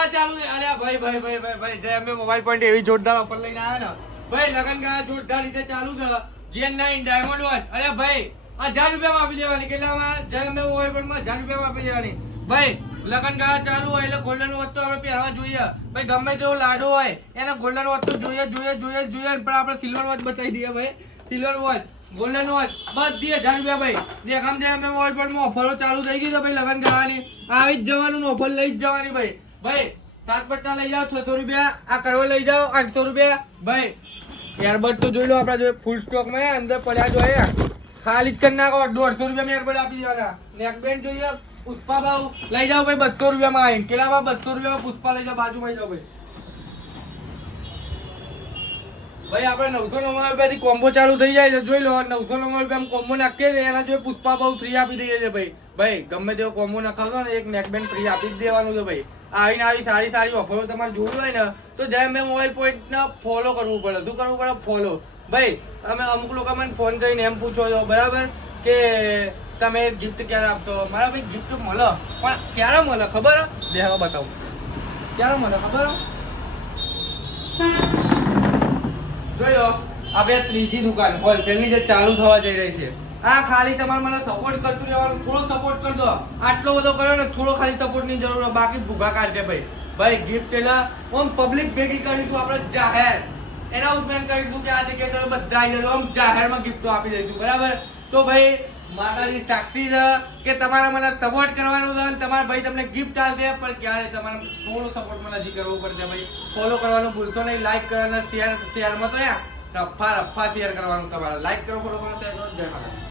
ગાળા ચાલુ છે. અલ્યા ભાઈ જય અમે મોબાઈલ પોઈન્ટ એવી જોરદાર ઓફર લઈને આવ્યા ને ભાઈ. લગન ગાળા જોરદાર રીતે ચાલુ છે. GN9 diamond watch. અરે ભાઈ 1000 રૂપિયામાં આપી દેવાની. કેટલામાં? જય અમે મોબાઈલ પોઈન્ટમાં 1000 રૂપિયામાં આપી દેવાની. ભાઈ લગન ગાળા ચાલુ હોય એટલે ગોલ્ડન વોચ તો આપણે પહેરવા જોઈએ. ભાઈ ગમે તેવો લાડો હોય એને ગોલ્ડન વોચ તો જોઈએ. પણ આપણે સિલ્વર વોચ બતાવી દઈએ ભાઈ. સિલ્વર વોચ, ગોલ્ડન વોચ બધી 1000 રૂપિયા ભાઈ. દેખામ દે અમે મોબાઈલ પોઈન્ટમાં ઓફરો ચાલુ થઈ ગઈ છે ભાઈ. લગન ગાળાની આવી જ જવાનું, ઓફર લઈ જ જવાની ભાઈ. ભાઈ 7 પટ્ટા લઈ જાઓ 600 રૂપિયા. આ કરવો લઈ જાઓ 800 રૂપિયા. ભાઈ એરબડ તો જોઈ લો આપડા જો ફૂલ સ્ટોક માં અંદર પડ્યા જોઈએ. ખાલી જ કરી નાખો. 150 રૂપિયા એરબડ આપી દેવાના. નેકબેન્ડ જોઈએ પુષ્પા ભાવ લઈ જાઓ ભાઈ 200 રૂપિયામાં આવીને. કેટલામાં? 200 રૂપિયામાં પુષ્પા લઈ જાઓ. બાજુમાં જાઓ ભાઈ. ભાઈ આપણે 999 રૂપિયાથી કોમ્બો ચાલુ થઈ જાય છે. જોઈ લો 999 રૂપિયામાં કોમ્બો નાખીએ ને એના જોડે પુષ્પા ભાવ ફ્રી આપી દઈએ છે ભાઈ. ભાઈ ગમે તેવો કોમ્બો નખાવશો ને એક નેકબેન્ડ ફ્રી આપી જ દેવાનું છે ભાઈ. આવીને આવી સારી ઓફરો તમારે જોવી હોય ને તો જય મેં મોબાઈલ પોઈન્ટ ને ફોલો કરવું પડે. શું કરવું પડે? ફોલો. ભાઈ અમે અમુક લોકો મને ફોન કરીને એમ પૂછો છો બરાબર કે તમે ગિફ્ટ ક્યારે આપતો? મારા ભાઈ ગિફ્ટ મળે પણ ક્યારે મળે ખબર? દેવા બતાવું ક્યારે મળે ખબર? જોઈ લો આપણે ત્રીજી દુકાન હોલસેલની જે ચાલુ થવા જઈ રહી છે. આ ખાલી તમારે મને સપોર્ટ કરતું રહેવાનું. થોડો સપોર્ટ કરજો. આટલો બધો કર્યો ને થોડો ખાલી સપોર્ટ ની જરૂર હોય. બાકી ભૂગા કાઢે ભાઈ. ભાઈ ગિફ્ટ એટલે ઓમ પબ્લિક ભેગી કરીશું આપણે જાહેર એનાઉન્સમેન્ટ કરીશું કે આ જગ્યાએ તમે બધા આવી જજો. આમ જાહેરમાં ગિફ્ટો આપી દઈશું બરાબર. તો ભાઈ માતાજી સાક્ષી છે કે તમારે મને સપોર્ટ કરવાનો છે. તમારા ભાઈ તમને ગિફ્ટ આપશે પણ ક્યારે તમારે થોડો સપોર્ટ મને હજી કરવો પડશે ભાઈ. ફોલો કરવાનું ભૂલશો નહીં. લાઈક કરવાના શેરમાં તો યાર રફા શેર કરવાનું. તમારે લાઈક કરો, ફોલો કરો, શેર કરો. જય માતા.